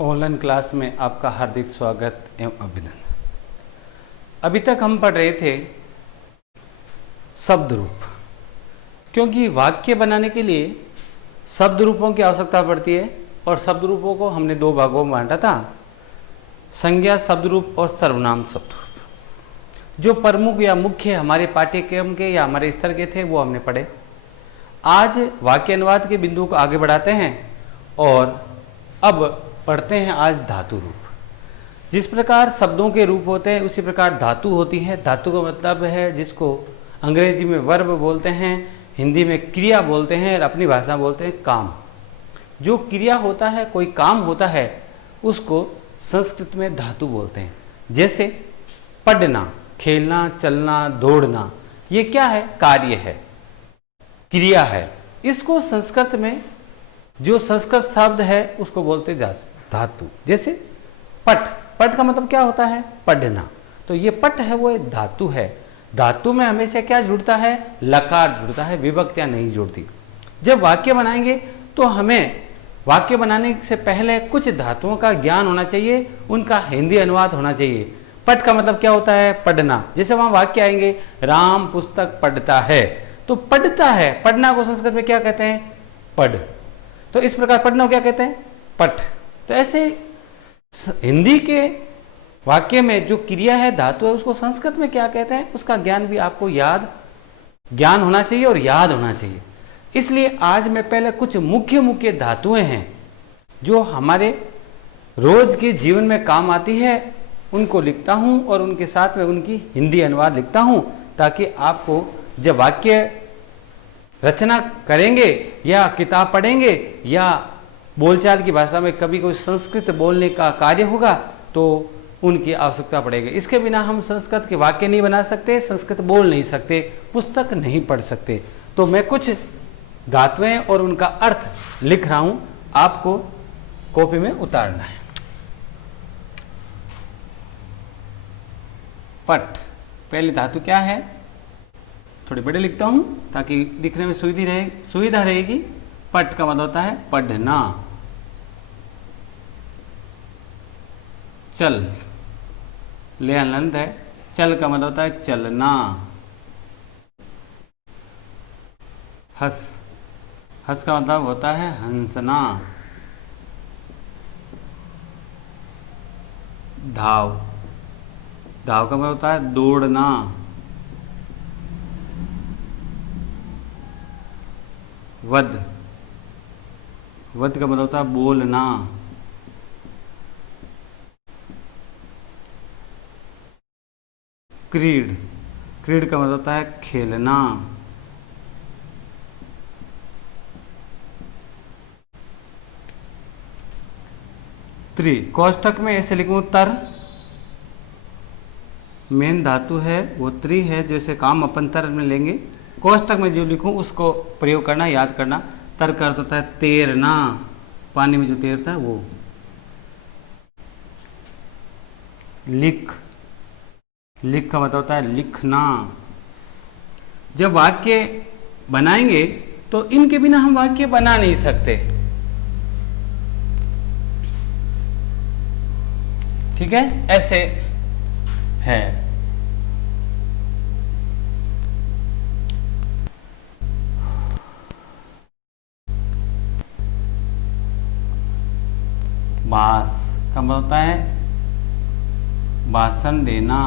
Online class में आपका हार्दिक स्वागत एवं अभिनंदन। अभी तक हम पढ़ रहे थे शब्द रूप, क्योंकि वाक्य बनाने के लिए शब्द रूपों की आवश्यकता पड़ती है और शब्द रूपों को हमने दो भागों में बांटा था, संज्ञा शब्द रूप और सर्वनाम शब्द रूप। जो प्रमुख या मुख्य हमारे पाठ्यक्रम के या हमारे स्तर के थे वो हमने पढ़े। आज वाक्य अनुवाद के बिंदु को आगे बढ़ाते हैं और अब पढ़ते हैं आज धातु रूप। जिस प्रकार शब्दों के रूप होते हैं उसी प्रकार धातु होती है। धातु का मतलब है जिसको अंग्रेजी में वर्ब बोलते हैं, हिंदी में क्रिया बोलते हैं और अपनी भाषा में बोलते हैं काम। जो क्रिया होता है, कोई काम होता है, उसको संस्कृत में धातु बोलते हैं। जैसे पढ़ना, खेलना, चलना, दौड़ना, ये क्या है? कार्य है, क्रिया है। इसको संस्कृत में जो संस्कृत शब्द है उसको बोलते धातु। जैसे पठ, पठ का मतलब क्या होता है? पढ़ना। तो ये पठ है वो एक धातु है। धातु में हमेशा क्या जुड़ता है? लकार जुड़ता है, विभक्तियां नहीं जुड़ती। जब वाक्य बनाएंगे तो हमें वाक्य बनाने से पहले कुछ धातुओं का ज्ञान होना चाहिए, उनका हिंदी अनुवाद होना चाहिए। पठ का मतलब क्या होता है? पढ़ना। जैसे वहां वाक्य आएंगे, राम पुस्तक पढ़ता है, तो पढ़ता है, पढ़ना को संस्कृत में क्या कहते हैं? पढ़। तो इस प्रकार पढ़ना को क्या कहते हैं? पठ। तो ऐसे हिंदी के वाक्य में जो क्रिया है, धातु है, उसको संस्कृत में क्या कहते हैं, उसका ज्ञान भी आपको ज्ञान होना चाहिए और याद होना चाहिए। इसलिए आज मैं पहले कुछ मुख्य मुख्य धातुएं हैं जो हमारे रोज के जीवन में काम आती है, उनको लिखता हूं और उनके साथ में उनकी हिंदी अनुवाद लिखता हूं, ताकि आपको जब वाक्य रचना करेंगे या किताब पढ़ेंगे या बोलचाल की भाषा में कभी कोई संस्कृत बोलने का कार्य होगा तो उनकी आवश्यकता पड़ेगी। इसके बिना हम संस्कृत के वाक्य नहीं बना सकते, संस्कृत बोल नहीं सकते, पुस्तक नहीं पढ़ सकते। तो मैं कुछ धातुएं और उनका अर्थ लिख रहा हूं, आपको कॉपी में उतारना है। पठ, पहली धातु क्या है? थोड़े बड़े लिखता हूं ताकि दिखने में सुविधा रहेगी। पठ का मतलब होता है पढ़ना। चल, ले हलंत है, चल का मतलब होता है चलना। हंस, हंस का मतलब होता है हंसना। धाव, धाव का मतलब होता है दौड़ना। वध, वध का मतलब होता है बोलना। क्रीड, क्रीड का मतलब होता है खेलना। त्रि, कोष्ठक में ऐसे लिखूं तर, मेन धातु है वो त्रि है, जैसे काम अपन तर में लेंगे, कोष्ठक में जो लिखूं उसको प्रयोग करना, याद करना। तर का अर्थ होता है तैरना, पानी में जो तैरता है वो। लिख, लिख का मतलब होता है लिखना। जब वाक्य बनाएंगे तो इनके बिना हम वाक्य बना नहीं सकते। ठीक है, ऐसे है। बास का मतलब होता है भाषण देना।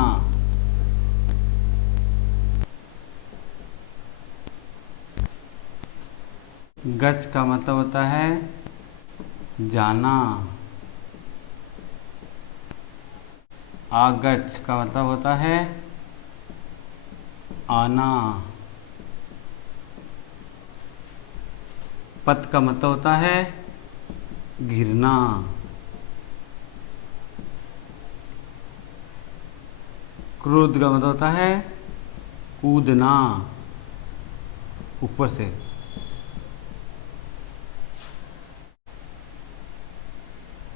गच का मतलब होता है जाना। आगच का मतलब होता है आना। पत का मतलब होता है गिरना। क्रोध का मतलब होता है कूदना ऊपर से।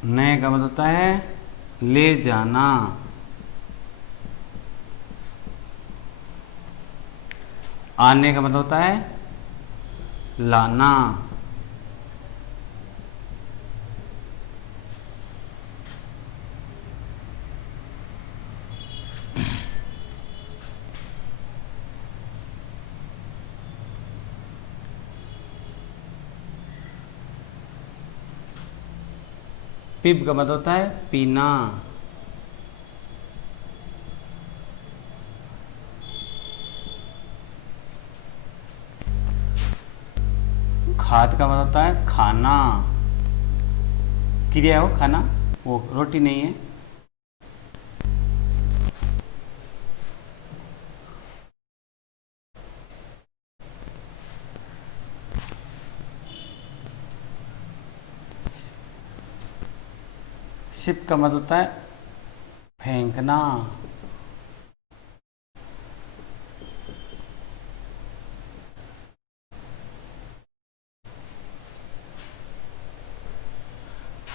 नए का मतलब होता है ले जाना। आने का मतलब होता है लाना। पिब का मतलब होता है पीना। खाद का मतलब होता है खाना, क्रिया है वो खाना, वो रोटी नहीं है। शिप का मतलब होता है फेंकना।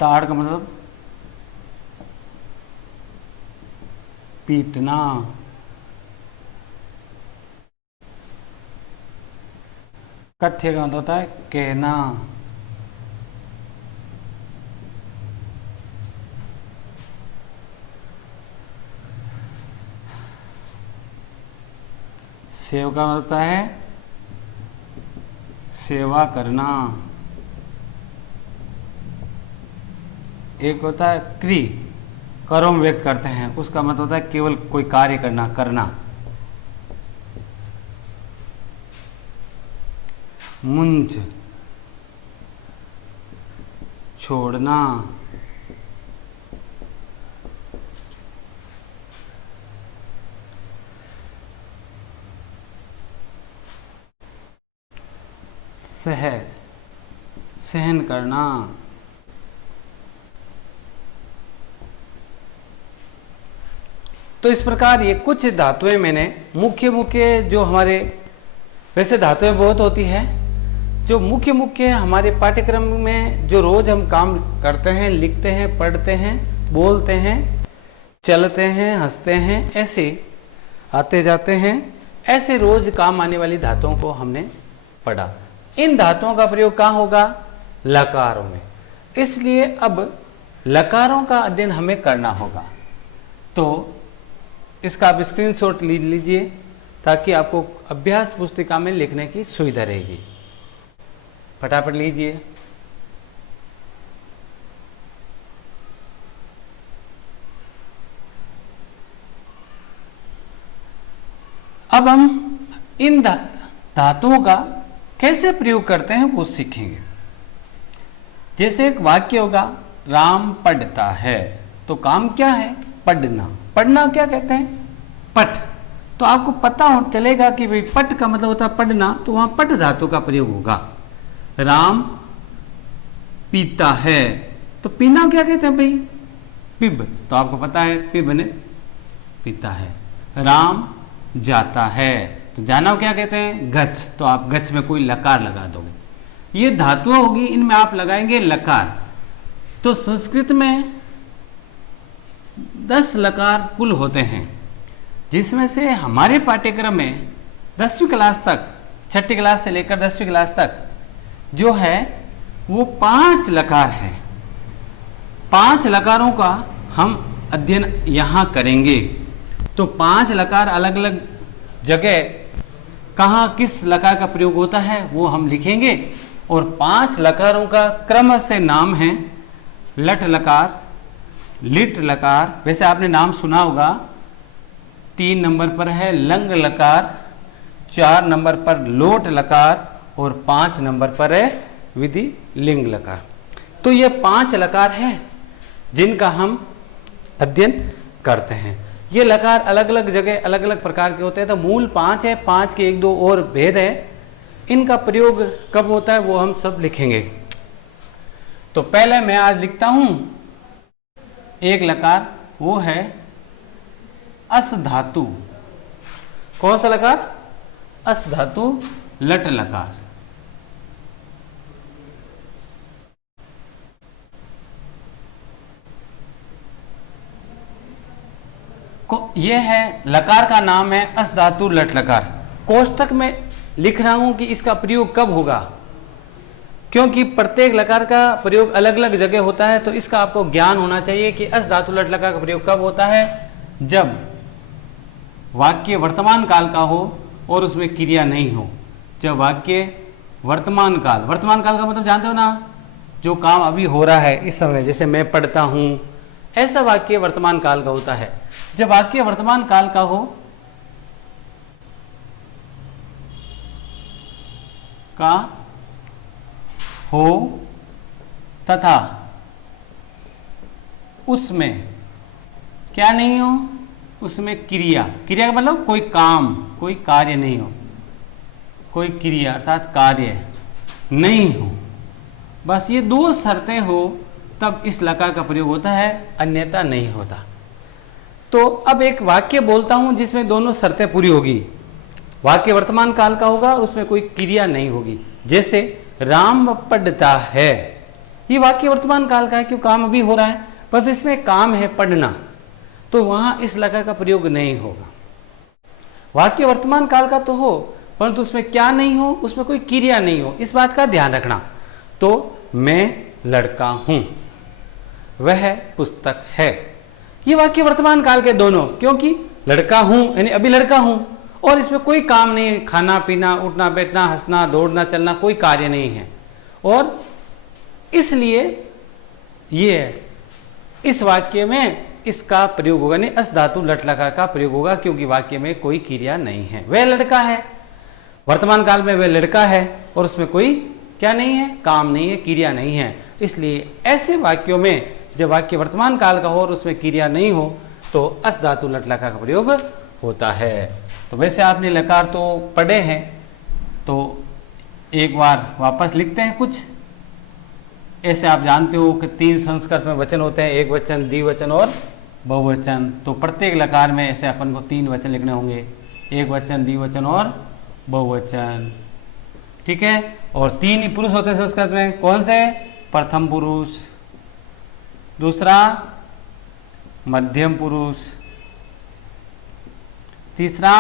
ताड़ का मतलब पीटना। कथ्य का मतलब होता है कहना। सेव का मतलब होता है सेवा करना। एक होता है क्रि, कर्म व्यक्त करते हैं, उसका मतलब होता है केवल कोई कार्य करना, करना। मुंज, छोड़ना। सह, सहन करना। तो इस प्रकार ये कुछ धातुएं मैंने मुख्य मुख्य जो हमारे, वैसे धातुएं बहुत होती है, जो मुख्य मुख्य हमारे पाठ्यक्रम में जो रोज हम काम करते हैं, लिखते हैं, पढ़ते हैं, बोलते हैं, चलते हैं, हंसते हैं, ऐसे आते जाते हैं, ऐसे रोज काम आने वाली धातुओं को हमने पढ़ा। इन धातुओं का प्रयोग कहाँ होगा? लकारों में। इसलिए अब लकारों का अध्ययन हमें करना होगा। तो इसका आप स्क्रीनशॉट ले लीजिए ताकि आपको अभ्यास पुस्तिका में लिखने की सुविधा रहेगी। फटाफट लीजिए। अब हम इन धातुओं का कैसे प्रयोग करते हैं वो सीखेंगे। जैसे एक वाक्य होगा, राम पढ़ता है, तो काम क्या है? पढ़ना। पढ़ना क्या कहते हैं? पठ। तो आपको पता चलेगा कि भाई पठ का मतलब होता है पढ़ना, तो वहां पठ धातु का प्रयोग होगा। राम पीता है, तो पीना क्या कहते हैं भाई? पिब। तो आपको पता है पिब ने पीता है। राम जाता है, तो जाना क्या कहते हैं? गच्छ। तो आप गच्छ में कोई लकार लगा दोगे। ये धातुएं होगी, इनमें आप लगाएंगे लकार। तो संस्कृत में 10 लकार कुल होते हैं, जिसमें से हमारे पाठ्यक्रम में 10वीं क्लास तक, 6ठी क्लास से लेकर 10वीं क्लास तक जो है वो 5 लकार है। 5 लकारों का हम अध्ययन यहाँ करेंगे। तो 5 लकार अलग अलग जगह कहाँ किस लकार का प्रयोग होता है वो हम लिखेंगे। और 5 लकारों का क्रम से नाम है लट लकार, लिट लकार, वैसे आपने नाम सुना होगा। 3 नंबर पर है लंग लकार, 4 नंबर पर लोट लकार और 5 नंबर पर है विधि लिंग लकार। तो ये 5 लकार हैं जिनका हम अध्ययन करते हैं। ये लकार अलग अलग जगह अलग अलग प्रकार के होते हैं। तो मूल 5 है, 5 के 1-2 और भेद है। इनका प्रयोग कब होता है वो हम सब लिखेंगे। तो पहले मैं आज लिखता हूं एक लकार, वो है अस धातु। कौन सा लकार? अस धातु, लट लकार। यह है लकार का नाम है अस धातु लट लकार। कोष्टक में लिख रहा हूं कि इसका प्रयोग कब होगा, क्योंकि प्रत्येक लकार का प्रयोग अलग अलग जगह होता है। तो इसका आपको ज्ञान होना चाहिए कि अस धातु लट लकार का प्रयोग कब होता है? जब वाक्य वर्तमान काल का हो और उसमें क्रिया नहीं हो। जब वाक्य वर्तमान काल, वर्तमान काल का मतलब जानते हो ना? जो काम अभी हो रहा है इस समय, जैसे मैं पढ़ता हूं, ऐसा वाक्य वर्तमान काल का होता है। जब वाक्य वर्तमान काल का हो तथा उसमें क्या नहीं हो, उसमें क्रिया का मतलब कोई काम, कोई कार्य नहीं हो, कोई क्रिया अर्थात कार्य नहीं हो, बस ये दो शर्तें हो तब इस लकार का प्रयोग होता है, अन्यथा नहीं होता। तो अब एक वाक्य बोलता हूं जिसमें दोनों शर्तें पूरी होगी, वाक्य वर्तमान काल का होगा और उसमें कोई क्रिया नहीं होगी। जैसे राम पढ़ता है, ये वाक्य वर्तमान काल का है क्यों, काम अभी हो रहा है, परंतु इसमें काम है पढ़ना, तो वहां इस लकार का प्रयोग नहीं होगा। वाक्य वर्तमान काल का तो हो परंतु उसमें क्या नहीं हो, उसमें कोई क्रिया नहीं हो, इस बात का ध्यान रखना। तो मैं लड़का हूं, वह पुस्तक है, ये वाक्य वर्तमान काल के दोनों, क्योंकि लड़का हूं यानी अभी लड़का हूं और इसमें कोई काम नहीं है, खाना पीना, उठना बैठना, हंसना दौड़ना चलना, कोई कार्य नहीं है, और इसलिए ये इस वाक्य में इसका प्रयोग होगा, नहीं अस धातु लट लकार का प्रयोग होगा, क्योंकि वाक्य में कोई क्रिया नहीं है। वह लड़का है, वर्तमान काल में वह लड़का है और उसमें कोई क्या नहीं है, काम नहीं है, क्रिया नहीं है। इसलिए ऐसे वाक्यों में जब वाक्य वर्तमान काल का हो और उसमें क्रिया नहीं हो तो अस धातु लट लकार का प्रयोग होता है। तो वैसे आपने लकार तो पढ़े हैं, तो एक बार वापस लिखते हैं कुछ। ऐसे आप जानते हो कि 3 संस्कृत में वचन होते हैं, एक वचन, द्विवचन और बहुवचन। तो प्रत्येक लकार में ऐसे अपन को 3 वचन लिखने होंगे, एक वचन, द्विवचन और बहुवचन, ठीक है। और 3 ही पुरुष होते हैं संस्कृत में, कौन से, प्रथम पुरुष, दूसरा मध्यम पुरुष, तीसरा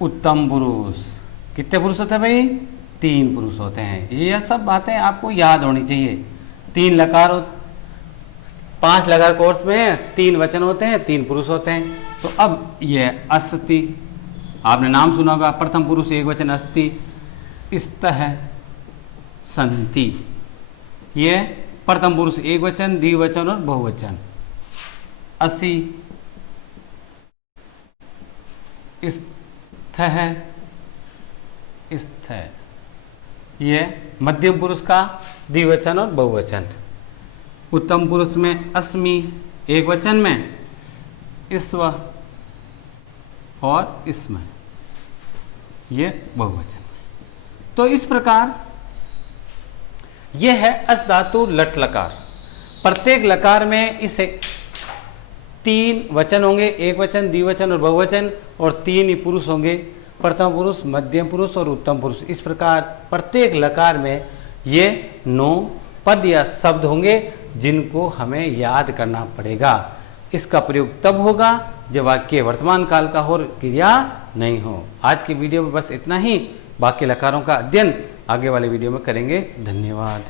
उत्तम पुरुष। कितने पुरुष होते हैं भाई, 3 पुरुष होते हैं। ये सब बातें आपको याद होनी चाहिए। 3 लकार, 5 लकार कोर्स में 3 वचन होते हैं, 3 पुरुष होते हैं। तो अब ये अस्ति, आपने नाम सुना होगा, प्रथम पुरुष एक वचन अस्ति, स्तः, सन्ति, ये प्रथम पुरुष एक वचन, द्विवचन और बहुवचन। असि, स्थः, स्थः, ये मध्यम पुरुष का द्विवचन और बहुवचन। उत्तम पुरुष में अस्मि एक वचन में, ईश्व और इसमें, ये बहुवचन। तो इस प्रकार यह है अस धातु लट लकार। प्रत्येक लकार में इसे 3 वचन होंगे, एक वचन, द्विवचन और बहुवचन, और 3 ही पुरुष होंगे, प्रथम पुरुष, मध्यम पुरुष और उत्तम पुरुष। इस प्रकार प्रत्येक लकार में ये 9 पद या शब्द होंगे जिनको हमें याद करना पड़ेगा। इसका प्रयोग तब होगा जब वाक्य वर्तमान काल का हो, क्रिया नहीं हो। आज की वीडियो में बस इतना ही, बाकी लकारों का अध्ययन आगे वाले वीडियो में करेंगे। धन्यवाद।